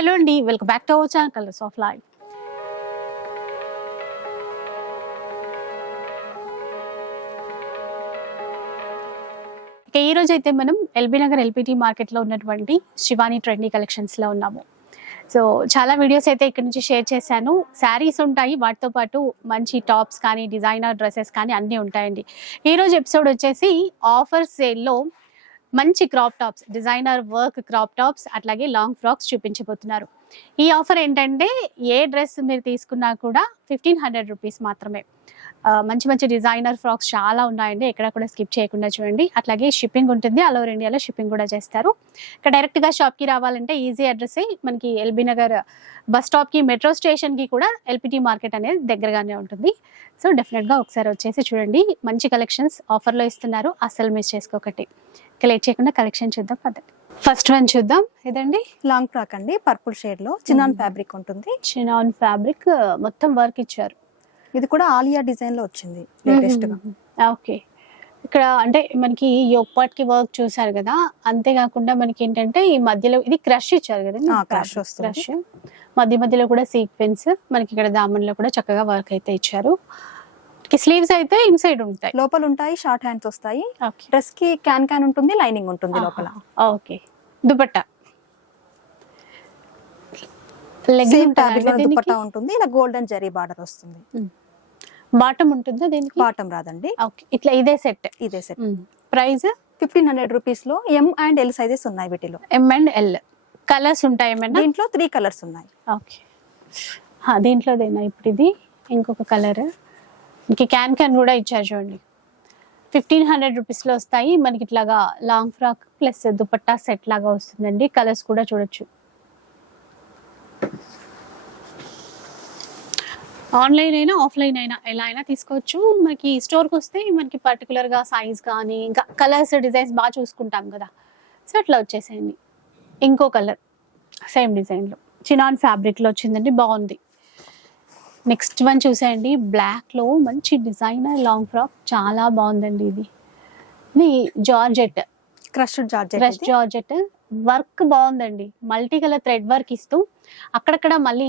Hello అండి. Welcome back to our channel colours of life ఇక ఈ రోజు అయితే మనం ఎల్బీ నగర్ ఎల్పిటి మార్కెట్లో ఉన్నటువంటి శివాని ట్రెండీ కలెక్షన్స్లో ఉన్నాము. సో చాలా వీడియోస్ అయితే ఇక్కడ నుంచి షేర్ చేశాను. శారీస్ ఉంటాయి వాటితో పాటు మంచి టాప్స్ కానీ డిజైనర్ డ్రెస్సెస్ కానీ అన్నీ ఉంటాయండి. ఈరోజు ఎపిసోడ్ వచ్చేసి ఆఫర్ సేల్లో మంచి crop tops designer work crop tops అట్లాగే లాంగ్ ఫ్రాక్స్ చూపించబోతున్నారు. ఈ ఆఫర్ ఏంటంటే ఏ డ్రెస్ మీరు తీసుకున్నా కూడా ఫిఫ్టీన్ హండ్రెడ్ రూపీస్ మాత్రమే. మంచి మంచి డిజైనర్ ఫ్రాక్స్ చాలా ఉన్నాయండి. ఎక్కడ కూడా స్కిప్ చేయకుండా చూడండి. అట్లాగే షిప్పింగ్ ఉంటుంది. ఆల్ ఓవర్ ఇండియాలో షిప్పింగ్ కూడా చేస్తారు. ఇక్కడ డైరెక్ట్గా షాప్కి రావాలంటే ఈజీ అడ్రస్ మనకి ఎల్బీ నగర్ బస్ స్టాప్కి మెట్రో స్టేషన్కి కూడా ఎల్పిటి మార్కెట్ అనేది దగ్గరగానే ఉంటుంది. సో డెఫినెట్గా ఒకసారి వచ్చేసి చూడండి. మంచి కలెక్షన్స్ ఆఫర్లో ఇస్తున్నారు. అస్సలు మిస్ చేసుకోకటి ఇక లేట్ చేయకుండా కలెక్షన్ చూద్దాం పద్ధతి ఫస్ట్ వన్ చూద్దాం. ఇదండి లాంగ్ ఫ్రాక్ అండి పర్పుల్ షేడ్లో. చిన్నాన్ మ్మ్. ఫ్యాబ్రిక్ ఉంటుంది. చినాన్ ఫ్యాబ్రిక్ మొత్తం వర్క్ ఇచ్చారు. ఇది కూడా ఆలియా డిజైన్లో వచ్చింది లేటెస్ట్గా. ఓకే ఇక్కడ అంటే మనకి కి వర్క్ చూసారు కదా అంతేకాకుండా మనకి ఏంటంటే ఈ మధ్యలో ఇది క్రష్ ఇచ్చారు కదా వస్తుంది. క్రష్ మధ్య మధ్యలో కూడా సీక్వెన్స్ మనకి ఇక్కడ దామన్లో కూడా చక్కగా వర్క్ అయితే ఇచ్చారు. స్లీవ్స్ అయితే ఇన్సైడ్ ఉంటాయి. లోపల ఉంటాయి షార్ట్ హ్యాండ్స్ వస్తాయి. డ్రెస్కి క్యాన్ క్యాన్ ఉంటుంది లైనింగ్ ఉంటుంది లోపల. ఓకే. దుపట్టా? సేమ్ ఫ్యాబ్రిక్లో దుపట్టా ఉంటుంది ఇలా గోల్డెన్ జరీ బార్డర్ వస్తుంది. బాటమ్ ఉంటుందా దీనికి? బాటమ్ రాదండి. ఓకే ఇట్లా ఇదే సెట్ ఇదే సెట్ ప్రైస్ ఫిఫ్టీన్ హండ్రెడ్ రూపీస్లో ఎం అండ్ ఎల్ సైజెస్ ఉన్నాయి వీటిలో. ఎం అండ్ ఎల్ కలర్స్ ఉంటాయి దీంట్లో త్రీ కలర్స్ ఉన్నాయి. ఓకే. దీంట్లోదేనా ఇప్పుడు ఇది? ఇంకొక కలర్ ఇంక క్యాన్ క్యాన్ కూడా ఇచ్చారు చూడండి. ఫిఫ్టీన్ హండ్రెడ్ రూపీస్లో వస్తాయి. మనకి ఇట్లాగా long frock plus dupatta set లాగా వస్తుందండి. కలర్స్ కూడా చూడొచ్చు. ఆన్లైన్ అయినా ఆఫ్లైన్ అయినా ఎలా అయినా తీసుకోవచ్చు. మనకి స్టోర్కి వస్తే మనకి పర్టికులర్గా సైజ్ కానీ ఇంకా కలర్స్ డిజైన్స్ బాగా చూసుకుంటాం కదా. సో అట్లా వచ్చేసేయండి. ఇంకో కలర్ సేమ్ డిజైన్లో చినాన్ ఫ్యాబ్రిక్లో వచ్చిందండి. బాగుంది. నెక్స్ట్ వన్ చూసేయండి. బ్లాక్లో మంచి డిజైనర్ లాంగ్ ఫ్రాక్ చాలా బాగుందండి ఇది. ఇది georgette. Crushed georgette crush georgette. Work బాగుందండి. మల్టీ కలర్ థ్రెడ్ వర్క్ ఇస్తూ అక్కడక్కడ మళ్ళీ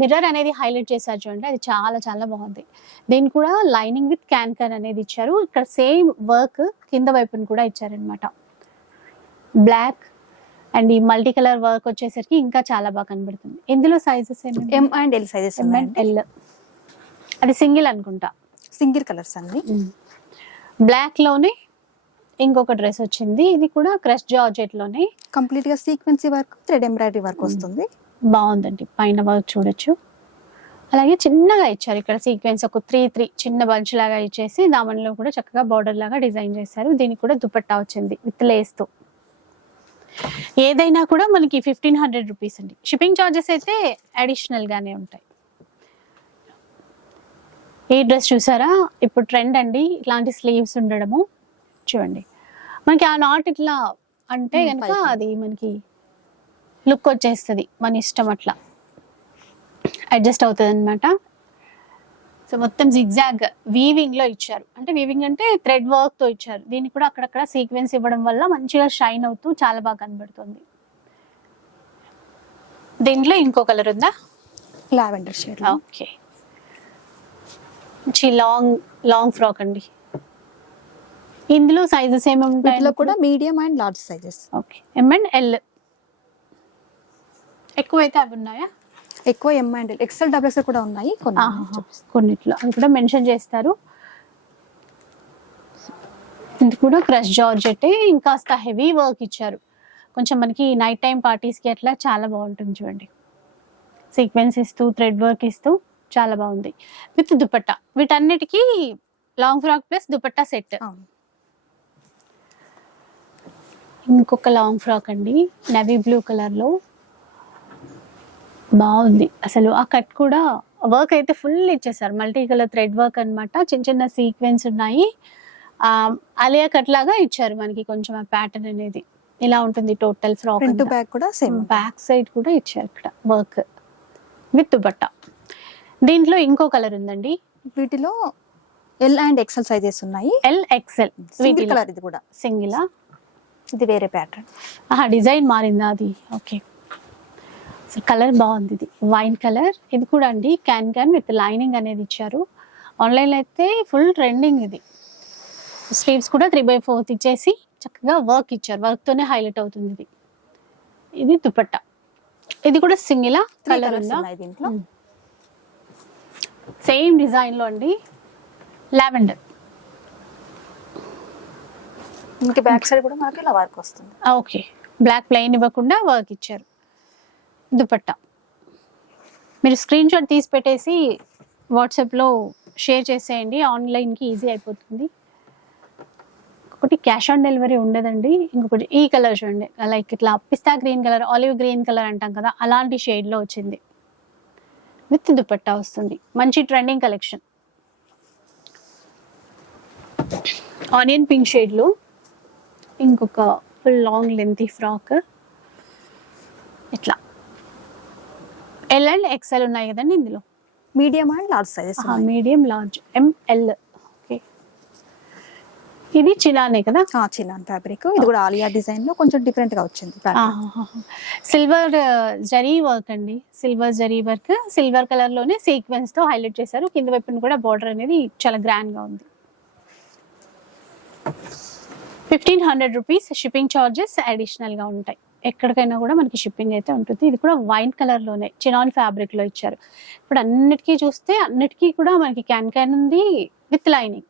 మిర్రర్ అనేది హైలైట్ చేశారు చూడండి. అది చాలా చాలా బాగుంది. దీనికి కూడా లైనింగ్ విత్ క్యాన్ క్యాన్ అనేది ఇచ్చారు. ఇక్కడ సేమ్ వర్క్ కింద వైపున కూడా ఇచ్చారనమాట బ్లాక్ అండ్ ఈ మల్టీ కలర్ వర్క్ వచ్చేసరికి ఇంకా చాలా బాగా కనబడుతుంది. ఇందులో sizes M and L sizes M and L అది సింగిల్ అనుకుంటా. సింగిల్ కలర్స్ అండి. బ్లాక్లోనే ఇంకొక డ్రెస్ వచ్చింది. ఇది కూడా క్రష్ జార్జెట్లోనే. కంప్లీట్గా sequence work thread embroidery work వస్తుంది. బాగుందండి. పైన వర్క్ చూడొచ్చు. అలాగే చిన్నగా ఇచ్చారు ఇక్కడ సీక్వెన్స్ ఒక త్రీ త్రీ చిన్న బంచ్ లాగా ఇచ్చేసి దామన్లో కూడా చక్కగా బార్డర్ లాగా డిజైన్ చేశారు. దీనికి కూడా దుపట్టా వచ్చింది. విత్ లేస్తో ఏదైనా కూడా మనకి ఫిఫ్టీన్ హండ్రెడ్ రూపీస్ అండి. షిప్పింగ్ ఛార్జెస్ అయితే అడిషనల్ గానే ఉంటాయి. ఈ డ్రెస్ చూసారా? ఇప్పుడు ట్రెండ్ అండి. ఇట్లాంటి స్లీవ్స్ ఉండడము. చూడండి. మనకి ఆ నాట్ ఇట్లా అంటే Hmm, కనుక పైకి. అది మనకి లుక్ వచ్చేస్తుంది. మన ఇష్టం అట్లా. అడ్జస్ట్ అవుతుంది అనమాట సో మొత్తం జిగ్జాగ్ వీవింగ్లో ఇచ్చారు. అంటే వీవింగ్ అంటే థ్రెడ్ వర్క్తో ఇచ్చారు. దీనికి కూడా అక్కడక్కడ సీక్వెన్స్ ఇవ్వడం వల్ల మంచిగా షైన్ అవుతూ చాలా బాగా కనబడుతుంది. దీంట్లో ఇంకో కలర్ ఉందా? Lavender shade okay. మంచి లాంగ్ లాంగ్ ఫ్రాక్ అండి. ఇందులో సైజెస్ ఏమేమి ఉంటాయి కూడా medium and large sizes okay. M and L ఎక్కువైతే అవి ఉన్నాయా? ఎక్కువ M and XL double XL కూడా ఉన్నాయి కొన్ని. కొన్నిట్లో. అది కూడా మెన్షన్ చేస్తారు. ఇది కూడా క్రష్ జార్జెట్ ఇంకాస్త హెవీ వర్క్ ఇచ్చారు. కొంచెం మనకి నైట్ టైం పార్టీస్కి అట్లా చాలా బాగుంటుంది చూడండి. సీక్వెన్స్ ఇస్తూ థ్రెడ్ వర్క్ ఇస్తూ చాలా బాగుంది. విత్ దుపట్టా. వీటన్నిటికీ long frock plus dupatta set. ఇంకొక లాంగ్ ఫ్రాక్ అండి. నవీ బ్లూ కలర్లో బాగుంది. అసలు ఆ కట్ కూడా వర్క్ అయితే ఫుల్ ఇచ్చేసారు. మల్టీ కలర్ థ్రెడ్ వర్క్ అన్నమాట. చిన్న చిన్న సీక్వెన్స్ ఉన్నాయి. ఆ, అలియా కట్ లాగా ఇచ్చారు మనకి కొంచెం ఆ ప్యాటర్న్ అనేది. ఇలా ఉంటుంది టోటల్ ఫ్రాక్ బ్యాక్ కూడా సేమ్ బ్యాక్ సైడ్ కూడా ఇచ్చారు ఇక్కడ వర్క్. విత్ బట్ట దీంట్లో ఇంకో కలర్ ఉందండి. వీటిలో ఎల్ అండ్ ఎక్సెల్ సైజెస్ ఉన్నాయి. ఎల్ ఎక్సెల్ కలర్ ఇది కూడా. సింగిలా ఇది వేరే ప్యాటర్న్. డిజైన్ మారిందా అది? ఓకే. అసలు కలర్ బాగుంది ఇది. వైన్ కలర్ ఇది కూడా అండి క్యాన్ క్యాన్ విత్ లైనింగ్ అనేది ఇచ్చారు. ఆన్లైన్లో అయితే ఫుల్ ట్రెండింగ్ ఇది. స్లీవ్స్ కూడా త్రీ బై ఫోర్త్ ఇచ్చేసి చక్కగా వర్క్ ఇచ్చారు. వర్క్తోనే హైలైట్ అవుతుంది ఇది. ఇది దుపట్టా. ఇది కూడా సింగిలా కలర్ ఉందా? ఉన్నాయి దీంట్లో. సేమ్ డిజైన్లో అండి. లావెండర్ ఇంకా బ్యాక్ సైడ్ కూడా మనకి ఇలా వర్క్ వస్తుంది. ఓకే బ్లాక్ ప్లెయిన్ ఇవ్వకుండా వర్క్ ఇచ్చారు. దుపట్టా. మీరు స్క్రీన్ షాట్ తీసి పెట్టేసి వాట్సాప్లో షేర్ చేసేయండి. ఆన్లైన్కి ఈజీ అయిపోతుంది. ఒకటి క్యాష్ ఆన్ డెలివరీ ఉండదండి. ఇంకొకటి ఈ కలర్ చూడండి. లైక్ ఇట్లా pista green colour olive green colour అంటాం కదా అలాంటి షేడ్లో వచ్చింది. విత్ దుపట్టా వస్తుంది. మంచి ట్రెండింగ్ కలెక్షన్ ఆనియన్ పింక్ షేడ్లో ఇంకొక ఫుల్ లాంగ్ లెంతీ ఫ్రాక్ ఇట్లా. ఎల్ అండ్ ఎక్సెల్ ఉన్నాయి కదండి ఇందులో? Medium and large sizes medium large M L okay ఇది చిలానే కదా? చిన్నాన్ ఫ్యాబ్రిక్ ఇది కూడా ఆలియా డిజైన్లో కొంచెం డిఫరెంట్గా వచ్చింది. సిల్వర్ జరీ వర్క్ అండి. సిల్వర్ జరీ వర్క్ సిల్వర్ కలర్లోనే సీక్వెన్స్తో హైలైట్ చేశారు. కింద వైపున కూడా బార్డర్ అనేది చాలా గ్రాండ్గా ఉంది. Fifteen hundred rupees shipping charges అడిషనల్గా ఉంటాయి. ఎక్కడికైనా కూడా మనకి షిప్పింగ్ అయితే ఉంటుంది. ఇది కూడా వైన్ కలర్లోనే చినాన్ ఫ్యాబ్రిక్లో ఇచ్చారు. ఇప్పుడు అన్నిటికీ చూస్తే అన్నిటికీ కూడా మనకి క్యాన్ క్యాన్ ఉంది విత్ లైనింగ్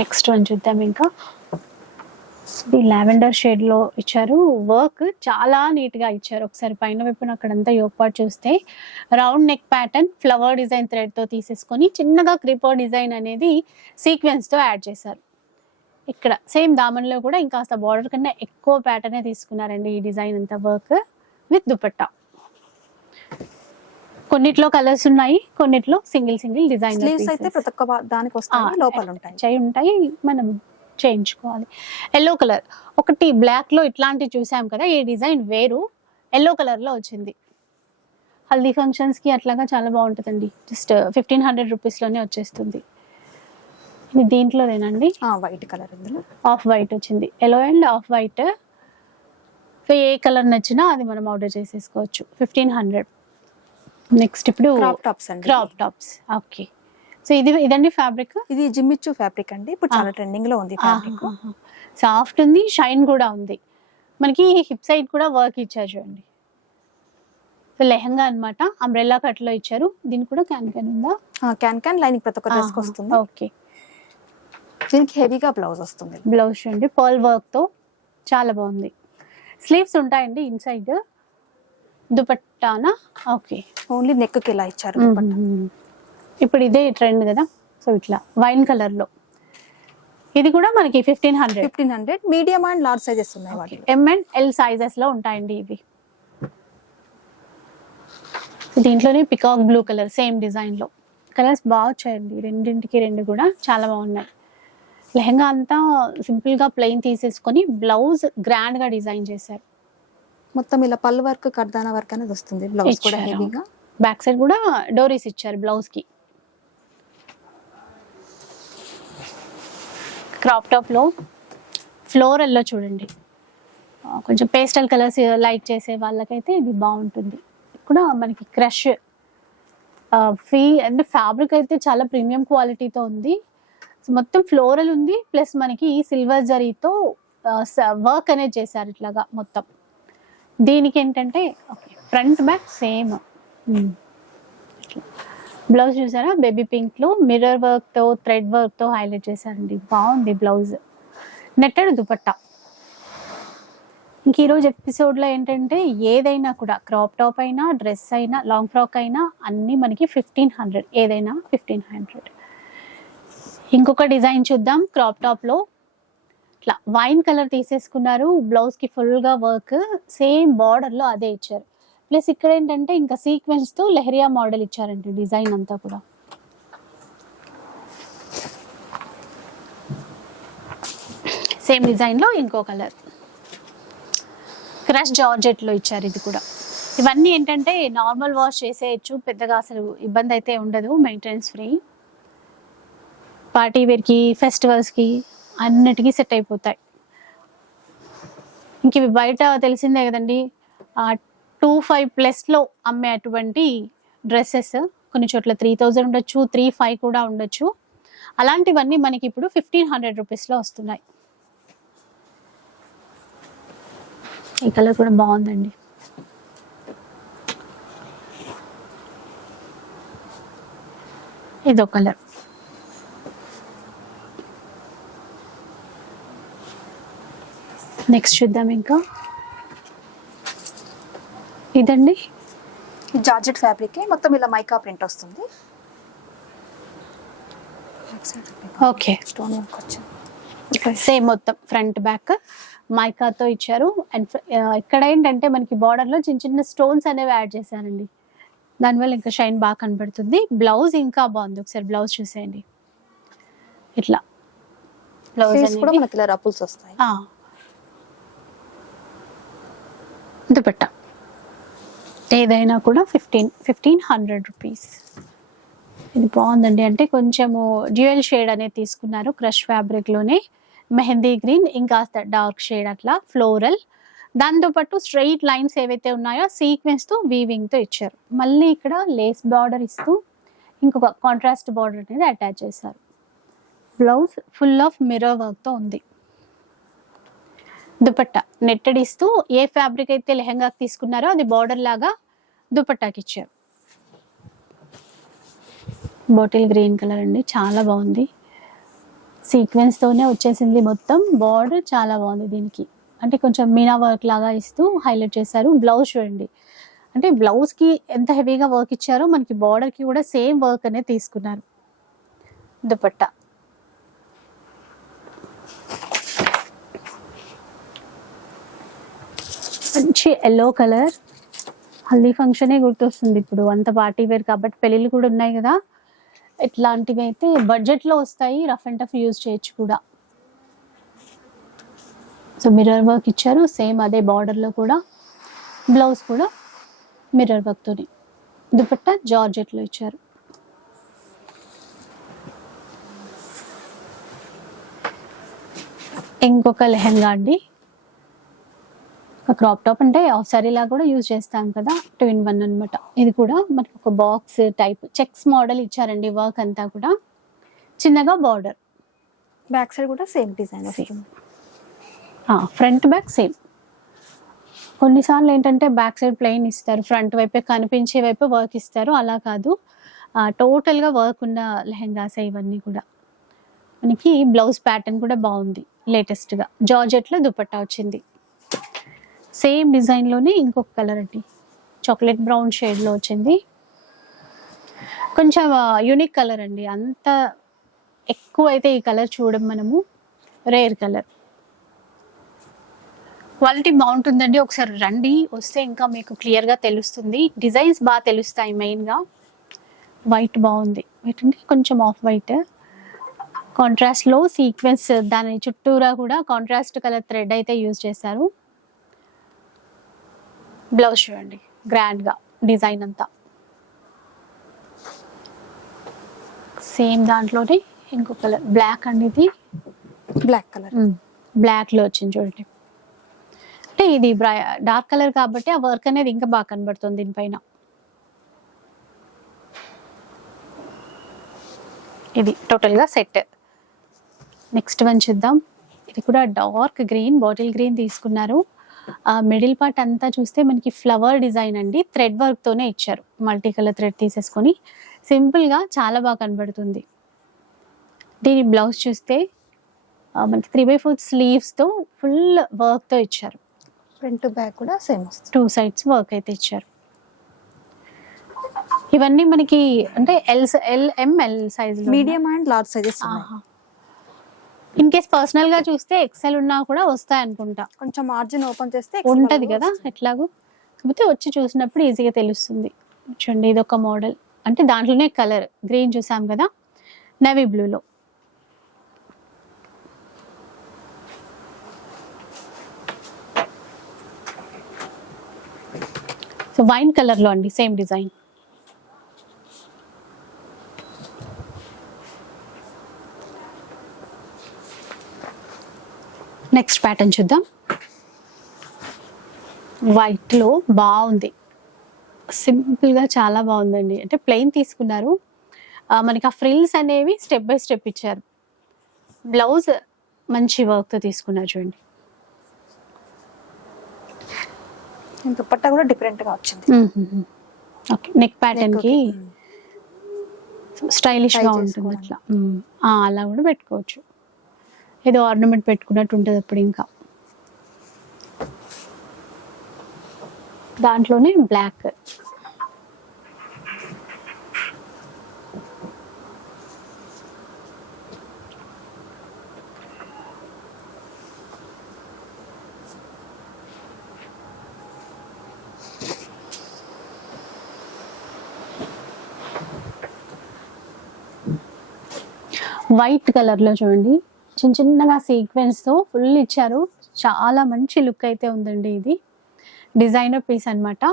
నెక్స్ట్ వన్ చూద్దాం ఇంకా. ఇది లావెండర్ షేడ్లో ఇచ్చారు. వర్క్ చాలా నీట్గా ఇచ్చారు. ఒకసారి పైన వైపున అక్కడంతా యోగపాటు చూస్తే round neck pattern flower design థ్రెడ్తో తీసేసుకొని చిన్నగా క్రిపర్ డిజైన్ అనేది సీక్వెన్స్తో యాడ్ చేశారు. ఇక్కడ సేమ్ దామన్లో కూడా ఇంకాస్త బార్డర్ కన్నా ఎక్కువ ప్యాటర్నే తీసుకున్నారండి ఈ డిజైన్ అంతా వర్క్ విత్ దుపట్టా కొన్నిట్లో కలర్స్ ఉన్నాయి కొన్నిట్లో సింగిల్ సింగిల్ డిజైన్ స్లీవ్స్ అయితే ప్రతి ఒక్క వా- దానికి వస్తాయి లోపల ఉంటాయి. చేయి ఉంటాయి మనం చేయించుకోవాలి. ఎల్లో కలర్ ఒకటి బ్లాక్లో ఇట్లాంటివి చూసాం కదా ఈ డిజైన్ వేరు. ఎల్లో కలర్లో వచ్చింది. హల్దీ ఫంక్షన్స్కి అట్లాగా చాలా బాగుంటుందండి. జస్ట్ ఫిఫ్టీన్ హండ్రెడ్ రూపీస్లోనే వచ్చేస్తుంది. ఇది దీంట్లోనేనండి వైట్ కలర్ ఇందులో. ఆఫ్ వైట్ వచ్చింది. ఎల్లో అండ్ ఆఫ్ వైట్ ఏ కలర్ నచ్చినా అది మనం ఆర్డర్ చేసేసుకోవచ్చు. ఫిఫ్టీన్ హండ్రెడ్ నెక్స్ట్ ఇప్పుడు క్రాప్ టాప్స్ అండి. క్రాప్ టాప్స్ ఓకే సో ఇది ఇదండి ఫ్యాబ్రిక్ ఇది జిమ్మిచ్చు ఫ్యాబ్రిక్ అండి. ఇప్పుడు చాలా ట్రెండింగ్లో ఉంది ఫ్యాబ్రిక్ సాఫ్ట్ ఉంది షైన్ కూడా ఉంది. మనకి హిప్ సైడ్ కూడా వర్క్ ఇచ్చారు చూడండి. సో లెహంగా అన్నమాట. అంబ్రెల్లా కట్లో ఇచ్చారు. దీనికి కూడా క్యాన్ క్యాన్ ఉందా? క్యాన్ క్యాన్ లైనింగ్ ప్రతి ఒక్క డ్రెస్ వస్తుంది. ఓకే దీనికి హెవీగా బ్లౌజ్ వస్తుంది. బ్లౌజ్ చూడండి పర్ల్ వర్క్తో చాలా బాగుంది. స్లీవ్స్ ఉంటాయండి ఇన్సైడ్. దుపట్టానా? ఓకే. ఓన్లీ నెక్కి ఇలా ఇచ్చారు. ఇప్పుడు ఇదే ట్రెండ్ కదా? సో ఇట్లా వైన్ కలర్లో. ఇది కూడా మనకి fifteen hundred. Fifteen hundred. Medium and large sizes ఉన్నాయి వాటిలో. ఎం అండ్ ఎల్ సైజెస్లో ఉంటాయండి ఇవి. దీంట్లోనే పికాక్ బ్లూ కలర్ సేమ్ డిజైన్లో కలర్స్ బాగా వచ్చాయండి. రెండింటికి రెండు కూడా చాలా బాగున్నాయి. లెహంగా అంతా సింపుల్గా ప్లెయిన్ తీసేసుకొని బ్లౌజ్ గ్రాండ్గా డిజైన్ చేశారు. మొత్తం ఇలా పళ్ళు వర్క్ కర్దానా వర్క్ అనేది వస్తుంది. బ్లౌజ్ కూడా. హెవీగా. బ్యాక్ సైడ్ కూడా డోరీస్ ఇచ్చారు బ్లౌజ్కి. క్రాప్ టాప్లో ఫ్లోరల్లో చూడండి. కొంచెం పేస్టల్ కలర్స్ లైక్ చేసే వాళ్ళకైతే ఇది బాగుంటుంది. కూడా మనకి క్రష్ ఫీ అంటే ఫ్యాబ్రిక్ అయితే చాలా ప్రీమియం క్వాలిటీతో ఉంది. మొత్తం ఫ్లోరల్ ఉంది ప్లస్ మనకి ఈ సిల్వర్ జరీతో వర్క్ అనేది చేశారు ఇట్లాగా మొత్తం. దీనికి ఏంటంటే ఫ్రంట్ బ్యాక్ సేమ్ బ్లౌజ్ చూసారా? బేబీ పింక్లో మిర్రర్ వర్క్తో థ్రెడ్ వర్క్తో హైలైట్ చేశారండి. బాగుంది బ్లౌజ్ నెట్టడు దుపట్టా. ఇంక ఈరోజు ఎపిసోడ్లో ఏంటంటే ఏదైనా కూడా క్రాప్ టాప్ అయినా డ్రెస్ అయినా లాంగ్ ఫ్రాక్ అయినా అన్నీ మనకి ఫిఫ్టీన్ హండ్రెడ్ ఏదైనా ఫిఫ్టీన్ హండ్రెడ్ ఇంకొక డిజైన్ చూద్దాం. క్రాప్ టాప్లో ఇట్లా వైన్ కలర్ తీసేసుకున్నారు. బ్లౌజ్కి ఫుల్గా వర్క్. సేమ్ బార్డర్లో అదే ఇచ్చారు. ప్లస్ ఇక్కడ ఏంటంటే ఇంకా సీక్వెన్స్తో లెహరియా మోడల్ ఇచ్చారంట డిజైన్ అంతా కూడా. సేమ్ డిజైన్లో ఇంకో కలర్. క్రష్ జార్జెట్లో ఇచ్చారు ఇది కూడా. ఇవన్నీ ఏంటంటే నార్మల్ వాష్ చేసేయచ్చు. పెద్దగా అసలు ఇబ్బంది అయితే ఉండదు. మెయింటెనెన్స్ ఫ్రీ పార్టీ వేర్కి ఫెస్టివల్స్కి అన్నిటికీ సెట్ అయిపోతాయి. ఇంక ఇవి బయట తెలిసిందే కదండి టూ ఫైవ్ ప్లస్లో అమ్మే అటువంటి డ్రెస్సెస్ కొన్ని చోట్ల త్రీ థౌజండ్ ఉండొచ్చు త్రీ ఫైవ్ కూడా ఉండొచ్చు. అలాంటివన్నీ మనకి ఇప్పుడు ఫిఫ్టీన్ హండ్రెడ్ రూపీస్లో వస్తున్నాయి. ఈ కలర్ కూడా బాగుందండి. ఇదో కలర్. నెక్స్ట్ చూద్దాం ఇంకా. ఇదండి. జార్జెట్ ఫ్యాబ్రిక్ మొత్తం ఇలా మైకా ప్రింట్ వస్తుంది. ఓకే స్టోన్ వర్క్ వచ్చింది సేమ్ మొత్తం ఫ్రంట్ బ్యాక్ మైకాతో ఇచ్చారు. అండ్ ఇక్కడ ఏంటంటే మనకి border లో చిన్న చిన్న స్టోన్స్ అనేవి యాడ్ చేశారండి. దానివల్ల ఇంకా షైన్ బాగా కనబడుతుంది. బ్లౌజ్ ఇంకా బాగుంది. ఒకసారి బ్లౌజ్ చూసేయండి. ఇట్లా. బ్లౌజ్ కూడా మనకి ఇలా రపుల్స్ వస్తాయి. దుపట్టా ఏదైనా కూడా ఫిఫ్టీన్ ఫిఫ్టీన్ హండ్రెడ్ రూపీస్ ఇది బాగుందండి. అంటే కొంచెము డ్యూయల్ షేడ్ అనేది తీసుకున్నారు. క్రష్ ఫ్యాబ్రిక్లోనే మెహందీ గ్రీన్ ఇంకా డార్క్ షేడ్ అట్లా ఫ్లోరల్. దాంతోపాటు స్ట్రైట్ లైన్స్ ఏవైతే ఉన్నాయో సీక్వెన్స్తో వీవింగ్తో ఇచ్చారు. మళ్ళీ ఇక్కడ లేస్ బార్డర్ ఇస్తూ ఇంకొక కాంట్రాస్ట్ బార్డర్ అనేది అటాచ్ చేశారు. బ్లౌజ్ ఫుల్ ఆఫ్ మిర్రర్ వర్క్తో ఉంది. దుపట్టా నెట్టడిస్తూ ఇస్తూ ఏ ఫ్యాబ్రిక్ అయితే లెహంగాకి తీసుకున్నారో అది బార్డర్ లాగా దుపట్టాకి ఇచ్చారు. బాటిల్ గ్రీన్ కలర్ అండి చాలా బాగుంది. సీక్వెన్స్తోనే వచ్చేసింది మొత్తం. బార్డర్ చాలా బాగుంది దీనికి. అంటే కొంచెం మీనా వర్క్ లాగా ఇస్తూ హైలైట్ చేశారు. బ్లౌజ్ చూడండి. అంటే బ్లౌజ్కి ఎంత హెవీగా వర్క్ ఇచ్చారో మనకి బార్డర్కి కూడా సేమ్ వర్క్ అనేది తీసుకున్నారు. దుపట్టా. మంచి ఎల్లో కలర్ హల్దీ ఫంక్షనే గుర్తొస్తుంది ఇప్పుడు. అంత పార్టీ వేర్ కాబట్టి పెళ్ళిళ్ళు కూడా ఉన్నాయి కదా. ఇట్లాంటివి అయితే బడ్జెట్లో వస్తాయి. రఫ్ అండ్ టఫ్ యూజ్ చేయొచ్చు కూడా. సో మిర్రర్ వర్క్ ఇచ్చారు. సేమ్ అదే బార్డర్లో కూడా. బ్లౌజ్ కూడా మిర్రర్ వర్క్తోనే దుపట్టా జార్జెట్లో ఇచ్చారు. ఇంకొక లెహంగా అండి. క్రాప్ టాప్ అంటే ఆఫ్ సారీ లాగా కూడా యూజ్ చేస్తాం కదా టూ ఇన్ వన్ అనమాట ఇది కూడా మనకి ఒక బాక్స్ టైప్ చెక్స్ మోడల్ ఇచ్చారండి వర్క్ అంతా కూడా. చిన్నగా బార్డర్ బ్యాక్ సైడ్ కూడా సేమ్ డిజైన్ వస్తుంది. ఫ్రంట్ బ్యాక్ సేమ్ కొన్నిసార్లు ఏంటంటే బ్యాక్ సైడ్ ప్లెయిన్ ఇస్తారు ఫ్రంట్ వైపే కనిపించే వైపు వర్క్ ఇస్తారు అలా కాదు. టోటల్గా వర్క్ ఉన్న లెహెంగాస్ ఇవన్నీ కూడా. మనకి బ్లౌజ్ ప్యాటర్న్ కూడా బాగుంది లేటెస్ట్గా జార్జెట్లో దుపట్టా వచ్చింది. సేమ్ డిజైన్లోనే ఇంకొక కలర్ అండి. చాక్లెట్ బ్రౌన్ షేడ్లో వచ్చింది. కొంచెం యూనిక్ కలర్ అండి. అంత ఎక్కువ అయితే ఈ కలర్ చూడడం మనము. Rare colour. క్వాలిటీ బాగుంటుందండి. ఒకసారి రండి. వస్తే ఇంకా మీకు క్లియర్గా తెలుస్తుంది. డిజైన్స్ బాగా తెలుస్తాయి మెయిన్గా వైట్ బాగుంది. వైట్ అంటే కొంచెం ఆఫ్ వైట్ కాంట్రాస్ట్లో సీక్వెన్స్ దాని చుట్టూరా కూడా కాంట్రాస్ట్ కలర్ థ్రెడ్ అయితే యూజ్ చేశారు. బ్లౌజ్ చూడండి. గ్రాండ్గా డిజైన్ అంతా. సేమ్ దాంట్లోనే ఇంకో కలర్ బ్లాక్ అండి ఇది బ్లాక్ కలర్ బ్లాక్లో వచ్చింది చూడండి. అంటే ఇది డార్క్ కలర్ కాబట్టి ఆ వర్క్ అనేది ఇంకా బాగా కనబడుతుంది దీనిపైన. ఇది టోటల్గా సెట్ నెక్స్ట్ వన్ చూద్దాం. ఇది కూడా డార్క్ గ్రీన్ బాటిల్ గ్రీన్ తీసుకున్నారు. ఆ మిడిల్ పార్ట్ అంతా చూస్తే మనకి ఫ్లవర్ డిజైన్ అండి. థ్రెడ్ వర్క్తోనే ఇచ్చారు. మల్టీ కలర్ థ్రెడ్ తీసేసుకొని సింపుల్గా చాలా బాగా కనబడుతుంది. దీని బ్లౌజ్ చూస్తే మనకి త్రీ బై ఫోర్ స్లీవ్స్తో ఫుల్ వర్క్తో ఇచ్చారు. ఫ్రంట్ బ్యాక్ కూడా సేమ్ టూ సైడ్స్ వర్క్ అయితే ఇచ్చారు. ఇవన్నీ మనకి అంటే L L ML size medium and large sizes in case పర్సనల్గా చూస్తే ఎక్సెల్ ఉన్నా కూడా వస్తాయి అనుకుంటా. కొంచెం మార్జిన్ ఓపెన్ చేస్తే ఉంటది కదా ఎట్లాగో? కాకపోతే వచ్చి చూసినప్పుడు ఈజీగా తెలుస్తుంది. చూడండి ఇది ఒక మోడల్ అంటే దాంట్లోనే కలర్ గ్రీన్ చూసాం కదా నవీ బ్లూలో సో వైన్ కలర్లో అండి సేమ్ డిజైన్ నెక్స్ట్ ప్యాటర్న్ చూద్దాం. వైట్లో బాగుంది. సింపుల్గా చాలా బాగుందండి. అంటే ప్లెయిన్ తీసుకున్నారు. మనకి ఆ ఫ్రిల్స్ అనేవి స్టెప్ బై స్టెప్ ఇచ్చారు. బ్లౌజ్ మంచి వర్క్తో తీసుకున్నారు చూడండి. దుపట్టా కూడా డిఫరెంట్గా వచ్చింది. ఓకే నెక్ ప్యాటర్న్కి స్టైలిష్గా ఉంటుంది. అట్లా. అలా కూడా పెట్టుకోవచ్చు. ఏదో ఆర్నమెంట్ పెట్టుకున్నట్టు ఉంటుంది అప్పుడు ఇంకా. దాంట్లోనే బ్లాక్ వైట్ కలర్లో చూడండి. చిన్న చిన్నగా సీక్వెన్స్తో ఫుల్ ఇచ్చారు. చాలా మంచి లుక్ అయితే ఉందండి ఇది. డిజైనర్ పీస్ అనమాట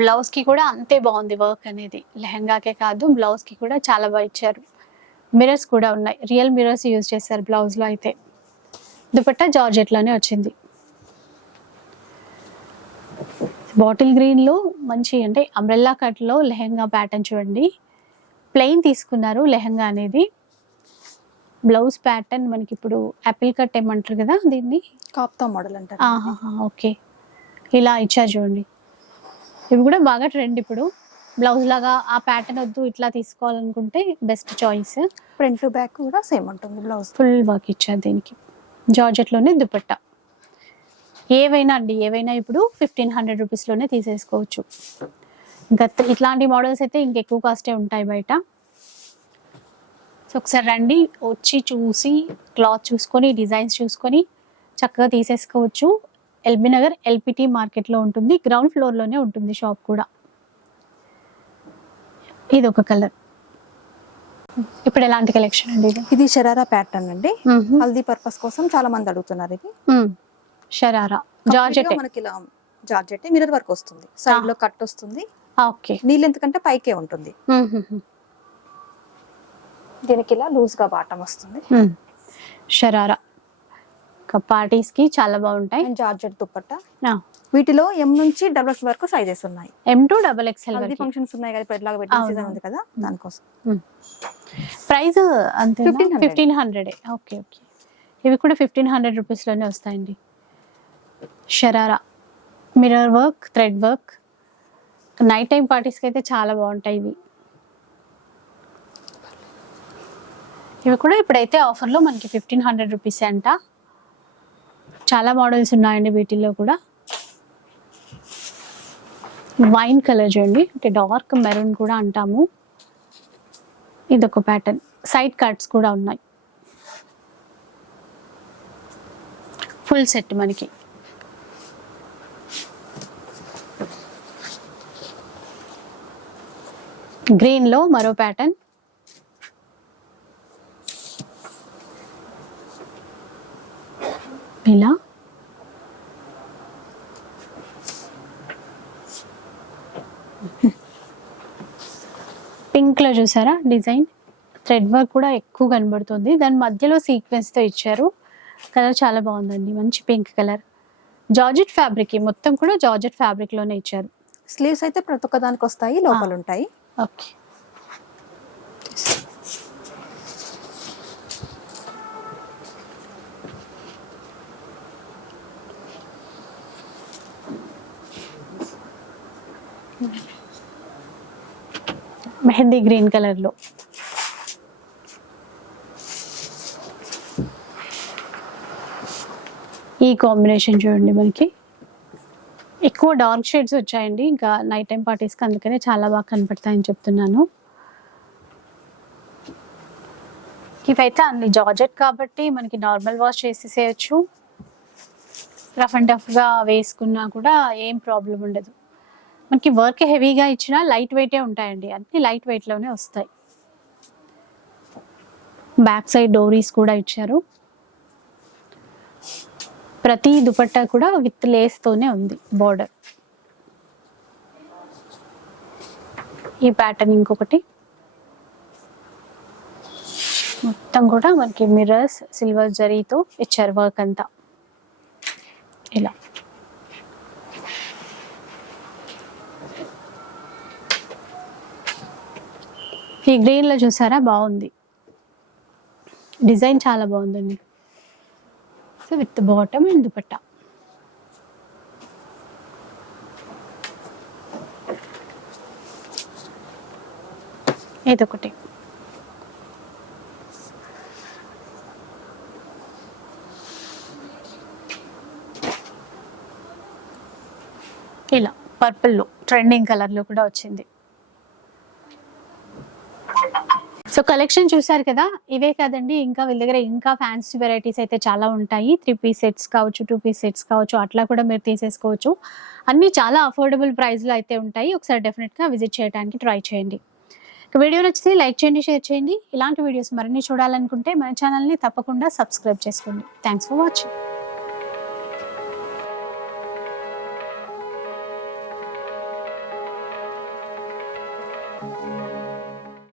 బ్లౌజ్కి కూడా అంతే బాగుంది వర్క్ అనేది. లెహంగాకే కాదు బ్లౌజ్కి కూడా చాలా బాగా ఇచ్చారు. మిరర్స్ కూడా ఉన్నాయి. రియల్ మిరర్స్ యూజ్ చేశారు బ్లౌజ్లో అయితే. దుపట్టా జార్జెట్లోనే వచ్చింది. బాటిల్ గ్రీన్లో మంచి అంటే అంబ్రెల్లా కట్లో లెహంగా ప్యాటర్న్ చూడండి. ప్లెయిన్ తీసుకున్నారు లెహంగా అనేది. బ్లౌజ్ ప్యాటర్న్ మనకి ఇప్పుడు యాపిల్ కట్ ఏమంటారు కదా దీన్ని? కాప్తా మోడల్ అంటారు. ఓకే. ఇలా ఇచ్చారు చూడండి. ఇవి కూడా బాగా ట్రెండ్ ఇప్పుడు. బ్లౌజ్ లాగా ఆ ప్యాటర్న్ వద్దు ఇట్లా తీసుకోవాలనుకుంటే best choice front to back కూడా సేమ్ ఉంటుంది బ్లౌజ్. ఫుల్ వర్క్ ఇచ్చారు దీనికి. జార్జెట్లోనే దుపట్టా. ఏవైనా అండి ఏవైనా ఇప్పుడు ఫిఫ్టీన్ హండ్రెడ్ రూపీస్లోనే తీసేసుకోవచ్చు. ఇంకా ఇట్లాంటి మోడల్స్ అయితే ఇంకెక్కువ కాస్టే ఉంటాయి బయట. సో ఒకసారి రండి వచ్చి చూసి క్లాత్ చూసుకొని డిజైన్స్ చూసుకొని చక్కగా తీసేసుకోవచ్చు. ఎల్బీ నగర్ ఎల్పిటి మార్కెట్లో ఉంటుంది గ్రౌండ్ ఫ్లోర్లోనే ఉంటుంది షాప్ కూడా. ఇది ఒక కలర్. ఇప్పుడు ఎలాంటి కలెక్షన్ అండి ఇది? ఇది షరారా ప్యాటర్న్ అండి. హల్దీ పర్పస్ కోసం చాలా మంది అడుగుతున్నారు ఇది. షరారా. జార్జెట్. మనకి ఇలా జార్జెట్ మిరర్ వర్క్ వస్తుంది. సైడ్లో కట్ వస్తుంది. ఓకే. నీళ్ళు ఎందుకంటే పైకే ఉంటుంది. దీనికి ఇలా లూజ్గా బాటం వస్తుంది. షరారా. పార్టీస్కి చాలా బాగుంటాయి. జార్జెట్ దుపట్టా వీటిలో ఎం నుంచి డబుల్ ఎక్స్ వరకు సైజెస్ ఉన్నాయి. M to double XL functions ఉన్నాయి కదా ఇప్పుడు ఎట్లాగ అవును. సీజన్ ఉంది కదా దానికోసం. ప్రైస్ అంతే 1500. Fifteen hundred okay okay. ఇవి కూడా ఫిఫ్టీన్ హండ్రెడ్ రూపీస్లోనే వస్తాయండి. Sharara. Mirror work thread work night time పార్టీస్కి అయితే చాలా బాగుంటాయి ఇవి. ఇవి కూడా ఇప్పుడైతే ఆఫర్లో మనకి ఫిఫ్టీన్ హండ్రెడ్ రూపీస్ అంట. చాలా మోడల్స్ ఉన్నాయండి వీటిల్లో కూడా. వైన్ కలర్ చూడండి. అంటే డార్క్ మెరూన్ కూడా అంటాము. ఇదొక ప్యాటర్న్. సైడ్ కట్స్ కూడా ఉన్నాయి. ఫుల్ సెట్ మనకి. గ్రీన్లో మరో ప్యాటర్న్. ఇలా పింక్లో చూసారా డిజైన్ థ్రెడ్ వర్క్ కూడా ఎక్కువ కనబడుతుంది. దాని మధ్యలో సీక్వెన్స్తో ఇచ్చారు. కలర్ చాలా బాగుందండి. మంచి పింక్ కలర్ జార్జెట్ ఫ్యాబ్రిక్ మొత్తం కూడా జార్జెట్ ఫ్యాబ్రిక్లోనే ఇచ్చారు. స్లీవ్స్ అయితే ప్రతి ఒక్క దానికి వస్తాయి లోపల ఉంటాయి ఓకే మెహందీ గ్రీన్ కలర్లో. ఈ కాంబినేషన్ చూడండి మనకి. ఎక్కువ డార్క్ షేడ్స్ వచ్చాయండి. ఇంకా నైట్ టైం పార్టీస్కి అందుకనే చాలా బాగా కనపడతాయని చెప్తున్నాను. ఇవైతే అన్ని జార్జెట్ కాబట్టి మనకి నార్మల్ వాష్ చేసేసేయచ్చు. రఫ్ అండ్ టఫ్గా వేసుకున్నా కూడా ఏం ప్రాబ్లం ఉండదు. మనకి వర్క్ హెవీగా ఇచ్చినా లైట్ వెయిటే ఉంటాయండి. అన్ని లైట్ వెయిట్లోనే వస్తాయి. బ్యాక్ సైడ్ డోరీస్ కూడా ఇచ్చారు. ప్రతి దుపట్టా కూడా విత్ లేస్తోనే ఉంది బార్డర్ ఈ ప్యాటర్న్ ఇంకొకటి. మొత్తం కూడా మనకి మిర్రర్స్ సిల్వర్ జరీతో ఇచ్చారు వర్క్ అంతా. ఇలా. ఈ గ్రీన్లో చూసారా? బాగుంది. డిజైన్ చాలా బాగుందండి. So with bottom and dupatta. ఇదొకటి. ఇలా పర్పుల్లో ట్రెండింగ్ కలర్లో కూడా వచ్చింది. సో కలెక్షన్ చూసారు కదా? ఇవే కదండి ఇంకా వీళ్ళ దగ్గర ఇంకా ఫ్యాన్సీ వెరైటీస్ అయితే చాలా ఉంటాయి. త్రీ పీస్ సెట్స్ కావచ్చు టూ పీస్ సెట్స్ కావచ్చు అట్లా కూడా మీరు తీసేసుకోవచ్చు. అన్నీ చాలా అఫోర్డబుల్ ప్రైస్లో అయితే ఉంటాయి. ఒకసారి డెఫినెట్గా విజిట్ చేయడానికి ట్రై చేయండి. వీడియో నచ్చితే లైక్ చేయండి షేర్ చేయండి. ఇలాంటి వీడియోస్ మరిన్ని చూడాలనుకుంటే మన ఛానల్ని తప్పకుండా సబ్స్క్రైబ్ చేసుకోండి. Thanks for watching